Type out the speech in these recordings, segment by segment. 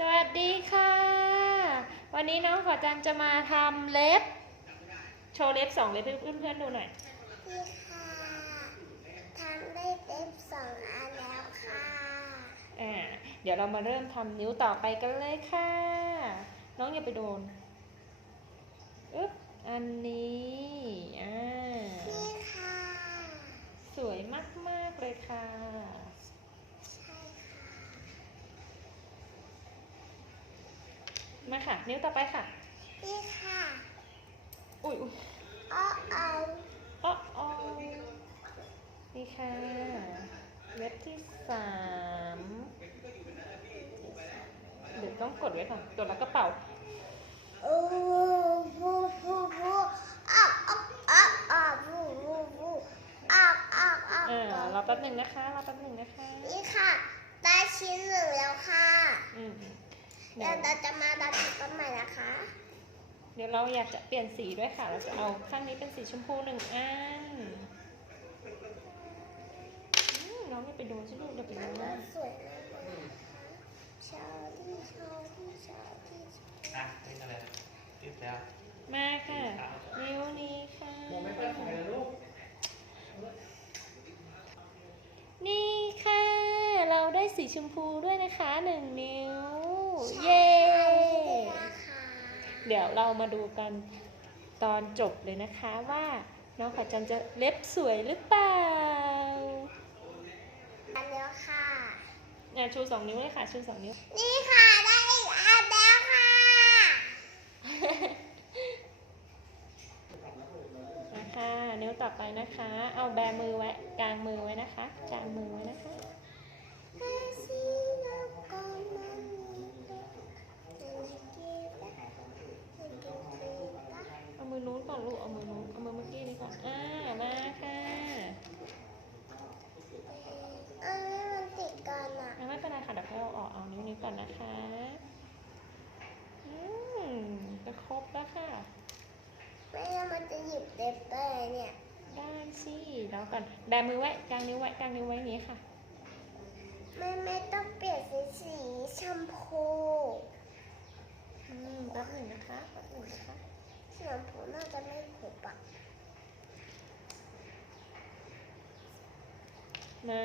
สวัสดีค่ะ วันนี้น้องขอจันจะมาทำเล็บ โชว์เล็บสองเล็บให้เพื่อนๆดูหน่อยพี่ค่ะทำได้เต็มสองอันแล้วค่ะอ่าเดี๋ยวเรามาเริ่มทำนิ้วต่อไปกันเลยค่ะ น้องอย่าไปโดนอึ๊บอันนี้ อ่า พี่ค่ะ สวยมากๆเลยค่ะ ใช่ค่ะ มา ค่ะ นิ้วต่อไปค่ะพี่ค่ะอุ้ยอุ้ยอ้อเอาอ๋ออ๋อนี่ค่ะเล็บที่สามเดี๋ยวต้องกดไว้ก่อนกดแล้วก็เป่าโอ้ฟูฟูฟูอ้าวอ้าวอ้าวอ้าวฟูฟูฟูอ้าวอ้าวอ้าวอ่ารอแป๊บหนึ่งนะคะรอแป๊บหนึ่งนะคะ นี่ค่ะ ได้ชิ้นหนึ่งแล้วค่ะ อืม เดี๋เดี๋ยยววเราจะมาดัดชุดต้นใหม่นะคะ เดี๋ยวเราอยากจะเปลี่ยนสีด้วยค่ะ เราจะเอาข้างนี้เป็นสีชมพูหนึ่งอันอืมน้องอย่าไปโดนฉันดูเดี๋ยวไปโดมันนก็นะสวยมากเลยนะคะชาวที่ชาวที่ชาวที่อะนี่อะไรนะติดแล้วมาค่ะนิ้วนี้ค่ะโมไม่เปิดไฟเลยลูก นี่ค่ะ เราได้สีชมพูด้วยนะคะหนึ่งนิ้ว เย้ เดี๋ยวเรามาดูกันตอนจบเลยนะคะว่าน้องขอจันจะเล็บสวยหรือเปล่าอันแล้วค่ะอะชูสองนิ้วเลยค่ะ ชูสองนิ้ว นี่ค่ะ ได้อีกอันแล้วค่ะ นะคะนิ้วต่อไปนะคะ เอาแบมือไว้กลางมือไว้นะคะกลางมือไว้นะคะ เอามือนู้นก่อนลูก เอามือนู้น เอามือเมื่อกี้นี่ก่อน อ่า มาค่ะ อันนี้มันติดกันอะ อะไม่เป็นไรค่ะ เดี๋ยวให้เราออก เอานิ้วนี้ก่อนนะคะ อืมจะครบแล้วค่ะ ไม่งั้นมัน จะหยิบเด็บได้เนี่ยได้สิแล้วก่อนแบมือไว้กลางนิ้วไว้กลางนิ้วไว้อย่างนี้ค่ะ ไม่ไม่ต้องเปลี่ยนสีสีชมพูอืมแป๊บหนึ่งนะคะแป๊บหนึ่งนะคะสีชมพูน่าจะไม่ถูกปะมา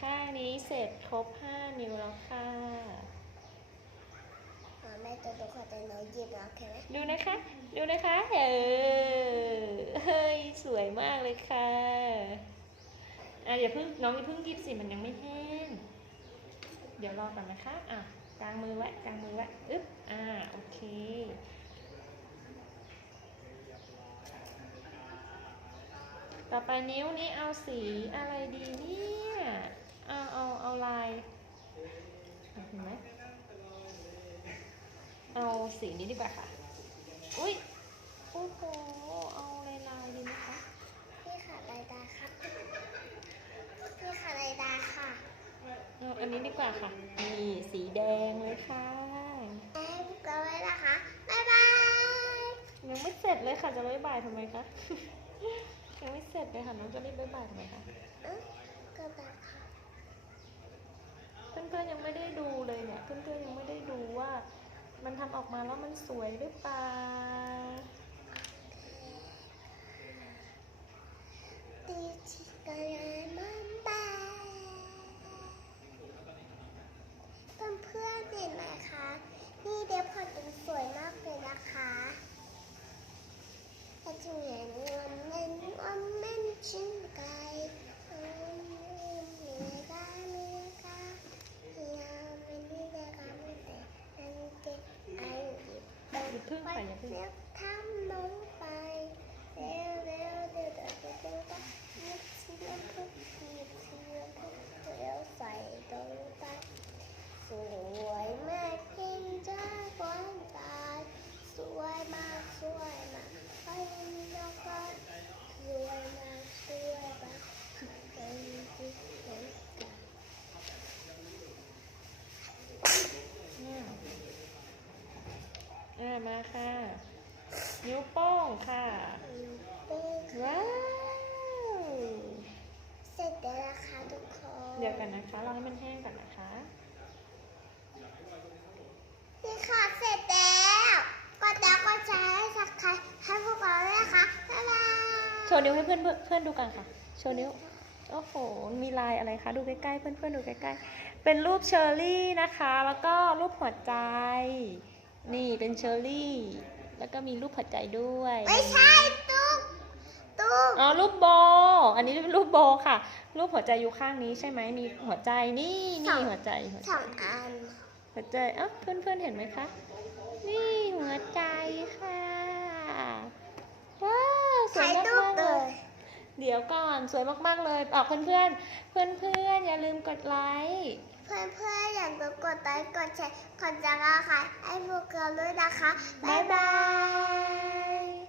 ข้างนี้เสร็จครบ5นิ้วแล้วค่ะ อ๋อแม่จะดูขอจะน้อยยิบแล้วโอเคไหมดูนะคะ ดูนะคะ เออ เฮ้ย สวยมากเลยค่ะ อะอย่าเพิ่งน้องอย่าเพิ่งหยิบสิมันยังไม่แห้ง เดี๋ยวรอก่อนนะคะ อะกลางมือไว้กลางมือไว้อึ๊บ อ่า โอเคต่อไปนิ้วนี้เอาสีอะไรดีเนี่ย เอาเอาเอาลายเห็นไหม เอาสีนี้ดีกว่าค่ะ อุ้ยโอ้โห เอาลายลายๆดีไหมคะ พี่ขาลายดาครับ พี่ขาลายดาค่ะเอาอันนี้ดีกว่าค่ะ นี่สีแดงเลยค่ะแม่พี่ก็ไว้นะคะบ๊ายบายยังไม่เสร็จเลยค่ะ จะบ๊ายบายทำไมคะ ยังไม่เสร็จเลยค่ะ น้องจะรีบบ๊ายบายทำไมคะ เอ๊ะก็ได้ค่ะ เพื่อนๆยังไม่ได้ดูเลยเนี่ย เพื่อนๆยังไม่ได้ดูว่า มัน ทำออกมาแล้วมันสวยหรือเปล่าดีจิกะยายมันแบเพื่อนๆเห็นไหมคะ นี่เดฟพอร์ตเป็นสวยมากเลยนะคะแต่ถึงอย่างนี้มันเล่นมันเล่นชิ้นไก่มีกามีกาอยาไม่ได้เด็กาไม่ได้อันเด็กไอ้หยิบ อย่าเอ่ามาค่ะ นิ้วโป้งค่ะว้าว เสร็จแล้วค่ะทุกคน เดี๋ยวกันนะคะรอให้มันแห้งก่อนนะคะ นี่ค่ะเสร็จแล้วกดแล้วก็แะให้สักใครให้พวกเราด้วยค่ะบ๊ายบายโชว์นิ้วให้เพื่อนเพื่อนดูกันค่ะ โชว์นิ้ว โอ้โห มีลายอะไรคะ ดูใกล้ๆ เพื่อนๆ ดูใกล้ๆ เป็นรูปเชอร์รี่นะคะ แล้วก็รูปหัวใจ นี่เป็นเชอร์รี่ แล้วก็มีรูปหัวใจด้วย ไม่ใช่ตุ๊กตุ๊กอ๋อรูปโบ อันนี้รูปโบค่ะ รูปหัวใจอยู่ข้างนี้ใช่ไหมมีหัวใจนี่นี่หัวใจหัวสใจองอันหัวใจเอ้าเพื่อนเพื่อนๆเห็นไหมคะ นี่หัวใจค่ะว้าวสวถ่ายยมากรูปๆเลเลยย เดี๋ยวก่อนสวยมากๆเลยบอกเพื่อนเพื่อนๆเพื่อนเพื่อนๆ อย่าลืมกดไลค์เพื่อนเพื่อนๆอย่าลืมกดไลค์กดแชร์กดจังค่ะให้พวกเราด้วยนะคะ บ๊ายบาย